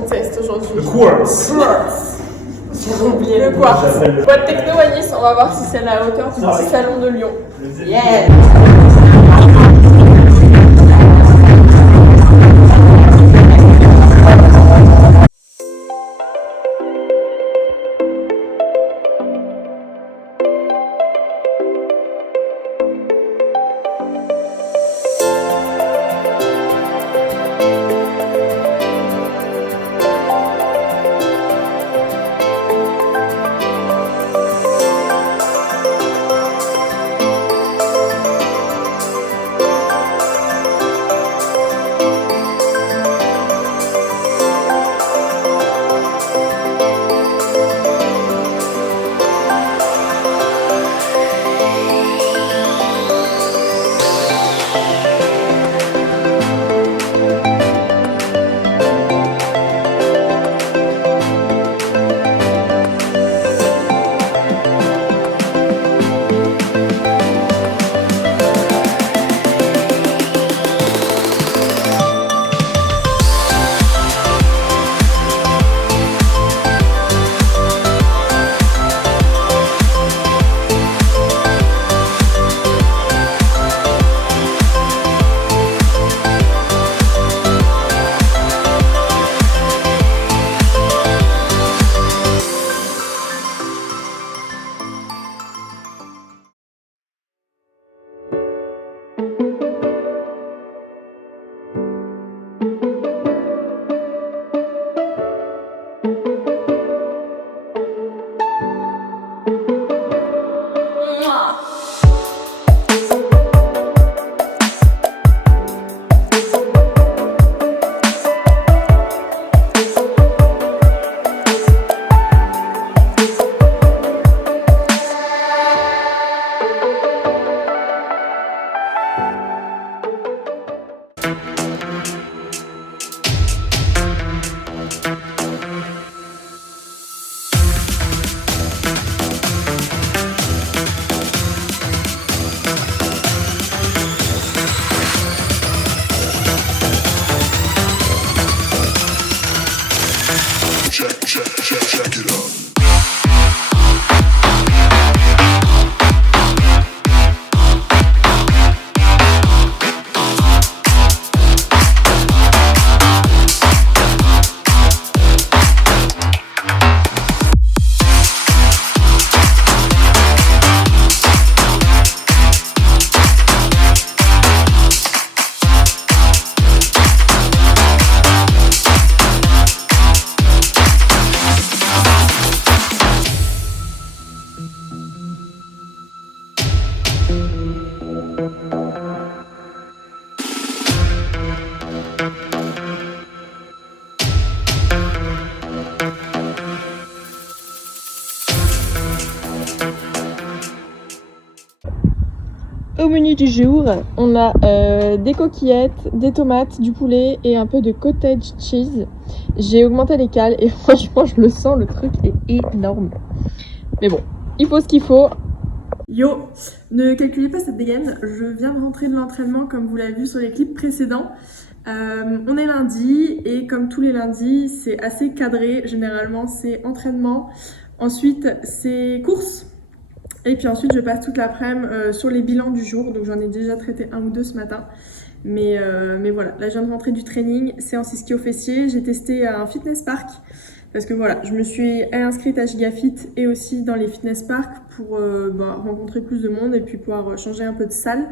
mon test aujourd'hui. Le quartz. J'ai oublié le quartz. Boîte techno à Nice, on va voir si c'est à la hauteur du petit salon de Lyon. Yeah. Check it out. Au menu du jour, on a des coquillettes, des tomates, du poulet et un peu de cottage cheese. J'ai augmenté les cales et franchement je le sens, le truc est énorme. Mais bon, il faut ce qu'il faut. Yo, ne calculez pas cette dégaine, je viens de rentrer de l'entraînement comme vous l'avez vu sur les clips précédents. On est lundi et comme tous les lundis, c'est assez cadré. Généralement c'est entraînement, ensuite c'est course. Et puis ensuite je passe toute l'après-midi sur les bilans du jour, donc j'en ai déjà traité un ou deux ce matin. Mais voilà, là je viens de rentrer du training, séance ischio fessier, j'ai testé un fitness park. Parce que voilà, je me suis inscrite à Gigafit et aussi dans les fitness parks pour rencontrer plus de monde et puis pouvoir changer un peu de salle.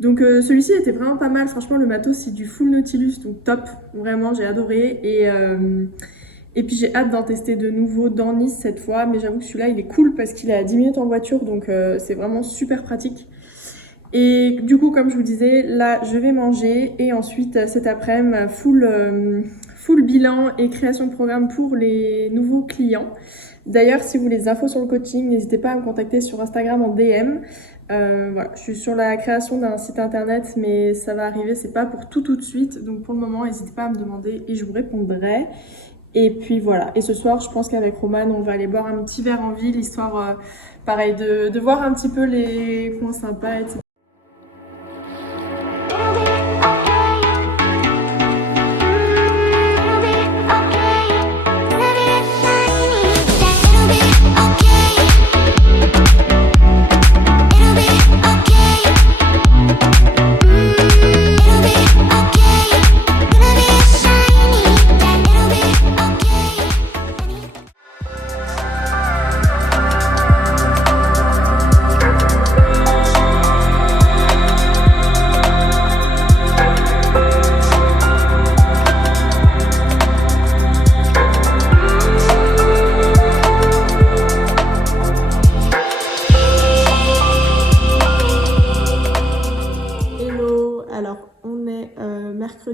Donc celui-ci était vraiment pas mal, franchement le matos c'est du full Nautilus, donc top, vraiment j'ai adoré. Et puis j'ai hâte d'en tester de nouveau dans Nice cette fois, mais j'avoue que celui-là il est cool parce qu'il est à 10 minutes en voiture, donc c'est vraiment super pratique. Et du coup comme je vous disais, là je vais manger et ensuite cet après-midi full bilan et création de programme pour les nouveaux clients. D'ailleurs si vous voulez des infos sur le coaching, n'hésitez pas à me contacter sur Instagram en DM. Voilà, je suis sur la création d'un site internet mais ça va arriver, c'est pas pour tout de suite, donc pour le moment n'hésitez pas à me demander et je vous répondrai. Et puis voilà, et ce soir je pense qu'avec Romane on va aller boire un petit verre en ville, histoire pareil de voir un petit peu les points sympas, etc. Okay.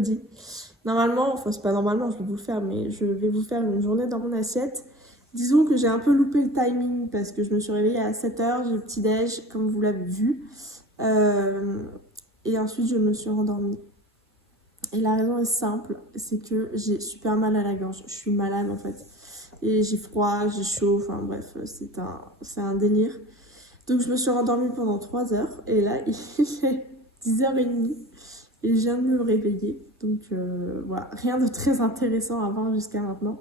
mercredi. Normalement, enfin c'est pas normalement, je vais vous le faire, mais je vais vous faire une journée dans mon assiette. Disons que j'ai un peu loupé le timing parce que je me suis réveillée à 7h, j'ai le petit-déj, comme vous l'avez vu. Et ensuite, je me suis rendormie. Et la raison est simple, c'est que j'ai super mal à la gorge. Je suis malade en fait. Et j'ai froid, j'ai chaud, enfin bref, c'est un délire. Donc je me suis rendormie pendant 3 heures. Et là, il est 10h30. Et je viens de me réveiller. Donc voilà, rien de très intéressant à voir jusqu'à maintenant.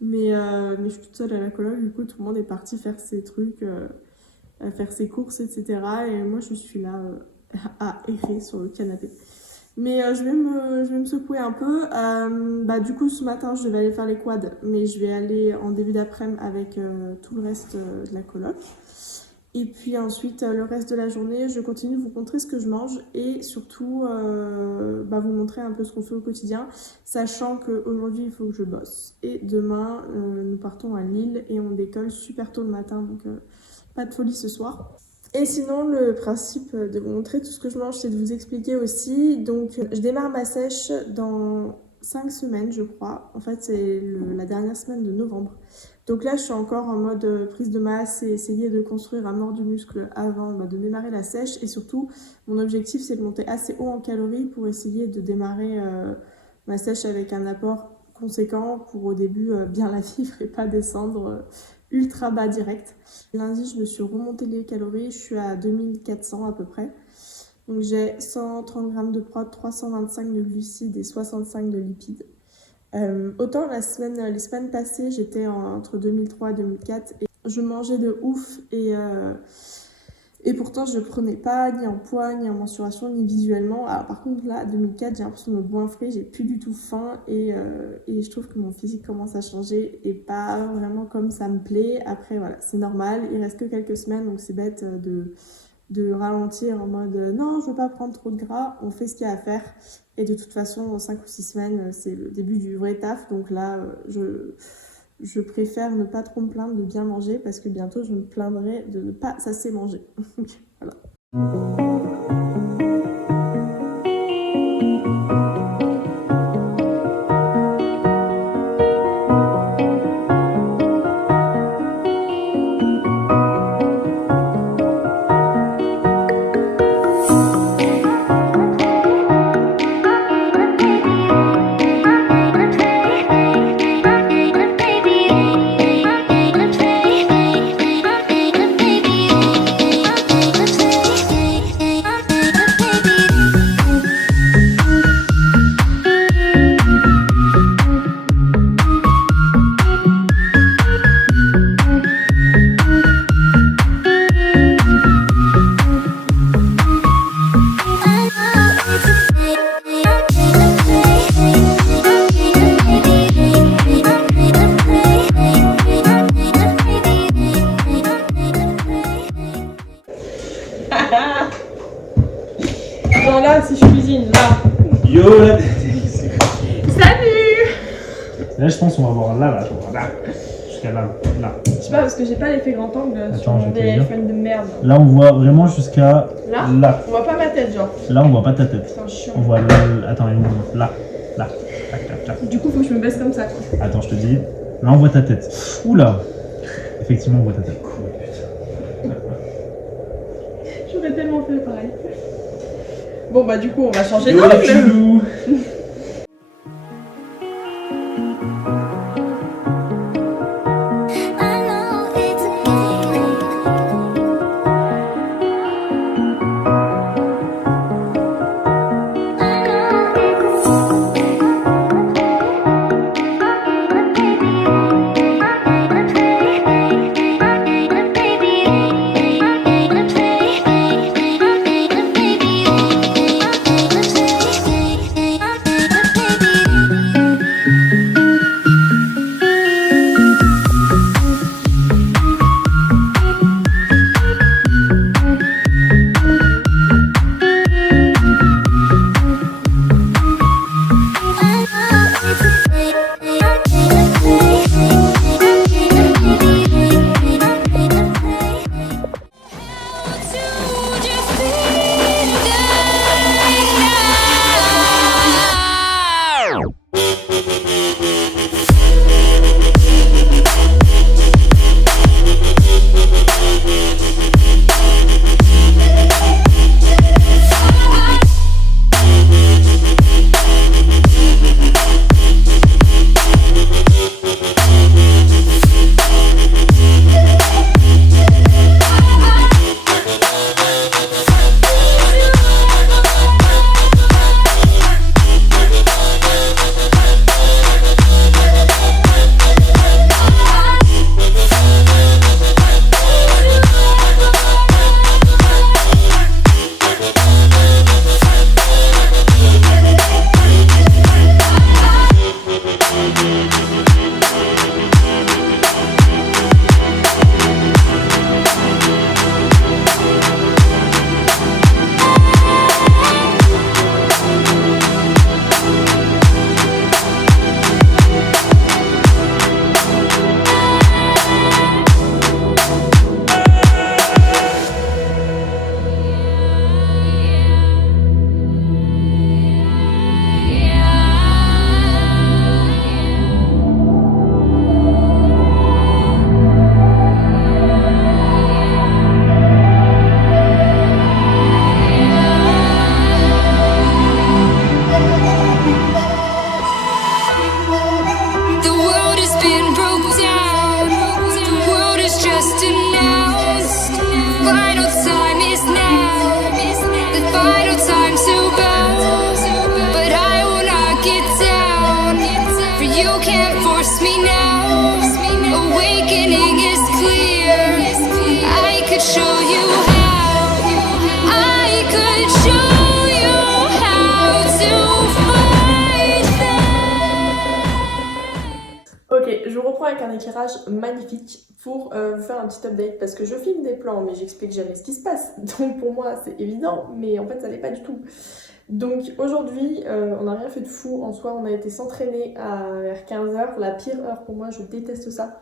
Mais je suis toute seule à la coloc, du coup tout le monde est parti faire ses trucs, faire ses courses, etc. Et moi je suis là à errer sur le canapé. Mais je vais me secouer un peu. Du coup ce matin je devais aller faire les quads, mais je vais aller en début d'après-midi avec tout le reste de la coloc. Et puis ensuite, le reste de la journée, je continue de vous montrer ce que je mange et surtout vous montrer un peu ce qu'on fait au quotidien, sachant qu'aujourd'hui, il faut que je bosse. Et demain, nous partons à Lille et on décolle super tôt le matin, donc pas de folie ce soir. Et sinon, le principe de vous montrer tout ce que je mange, c'est de vous expliquer aussi. Donc, je démarre ma sèche dans 5 semaines, je crois. En fait, c'est la dernière semaine de novembre. Donc là, je suis encore en mode prise de masse et essayer de construire un mort du muscle avant de démarrer la sèche. Et surtout, mon objectif, c'est de monter assez haut en calories pour essayer de démarrer ma sèche avec un apport conséquent pour au début bien la vivre et pas descendre ultra bas direct. Lundi, je me suis remonté les calories, je suis à 2400 à peu près. Donc j'ai 130 g de prot, 325 de glucides et 65 de lipides. Autant les semaines passées, j'étais entre 2003 et 2004 et je mangeais de ouf et pourtant je prenais pas ni en poids, ni en mensuration, ni visuellement. Alors par contre là, 2004, j'ai l'impression de me goinfrer, j'ai plus du tout faim et je trouve que mon physique commence à changer et pas vraiment comme ça me plaît. Après voilà, c'est normal, il reste que quelques semaines donc c'est bête de ralentir en mode non, je veux pas prendre trop de gras, on fait ce qu'il y a à faire. Et de toute façon, en 5 ou 6 semaines, c'est le début du vrai taf. Donc là, je préfère ne pas trop me plaindre de bien manger parce que bientôt, je me plaindrai de ne pas assez manger. Voilà. Non, là, si je cuisine, là. Yo là. Salut. Là, je pense qu'on va voir là, jusqu'à là. Je sais pas, parce que j'ai pas l'effet grand angle sur mon téléphone de merde. Là, on voit vraiment jusqu'à là. On voit pas ma tête, genre. Là, on voit pas ta tête. Putain, chiant. On voit là. Attends, là. Tac. Du coup, faut que je me baisse comme ça, quoi. Attends, je te dis. Là, on voit ta tête. Oula. Effectivement, on voit ta tête. J'aurais tellement fait pareil. Bon, bah, du coup, on va changer Yo, d'angle. chou. Ok, je reprends avec un éclairage magnifique pour vous faire un petit update parce que je filme des plans mais j'explique jamais ce qui se passe. Donc pour moi c'est évident mais en fait ça l'est pas du tout. Donc aujourd'hui on n'a rien fait de fou en soi, on a été s'entraîner vers 15h, la pire heure pour moi, je déteste ça.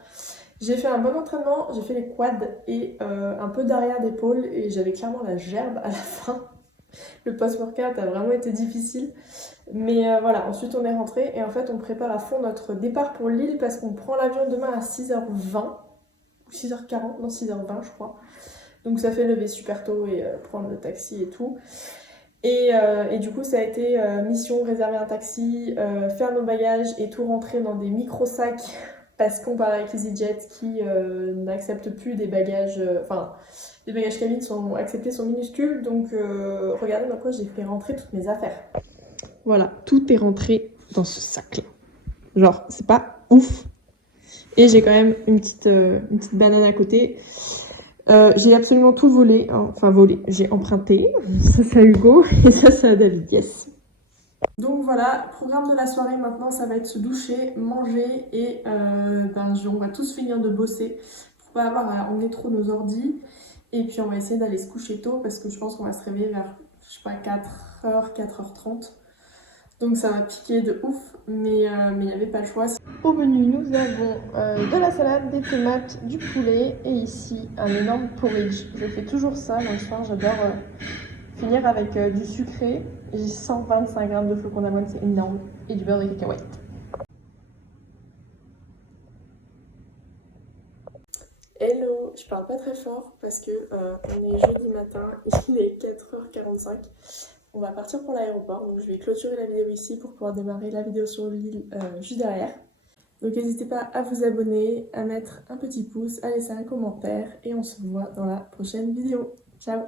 J'ai fait un bon entraînement, j'ai fait les quads et un peu d'arrière d'épaule et j'avais clairement la gerbe à la fin. Le post-workout a vraiment été difficile. Mais voilà, ensuite on est rentré et en fait on prépare à fond notre départ pour Lille parce qu'on prend l'avion demain à 6h20 ou 6h40, non 6h20 je crois. Donc ça fait lever super tôt et prendre le taxi et tout. Et du coup ça a été mission réserver un taxi, faire nos bagages et tout rentrer dans des micro-sacs parce qu'on part avec EasyJet qui n'accepte plus des bagages, enfin les bagages cabines sont acceptés, sont minuscules, donc regardez dans quoi j'ai fait rentrer toutes mes affaires. Voilà, tout est rentré dans ce sac-là. Genre, c'est pas ouf. Et j'ai quand même une petite banane à côté. J'ai absolument tout volé. Hein. Enfin, volé. J'ai emprunté. Ça, c'est à Hugo. Et ça, c'est à David. Yes. Donc voilà, programme de la soirée maintenant, ça va être se doucher, manger. Et on va tous finir de bosser pour pas avoir à emmener trop nos ordis. Et puis, on va essayer d'aller se coucher tôt parce que je pense qu'on va se réveiller vers, je sais pas, 4h, 4h30. Donc ça va piquer de ouf, mais il n'y avait pas le choix. Au menu, nous avons de la salade, des tomates, du poulet et ici un énorme porridge. Je fais toujours ça le soir, j'adore finir avec du sucré. J'ai 125 grammes de flocons d'amande, c'est énorme, et du beurre de cacahuète. Hello, je parle pas très fort parce que on est jeudi matin, il est 4h45. On va partir pour l'aéroport, donc je vais clôturer la vidéo ici pour pouvoir démarrer la vidéo sur l'île juste derrière. Donc n'hésitez pas à vous abonner, à mettre un petit pouce, à laisser un commentaire et on se voit dans la prochaine vidéo. Ciao!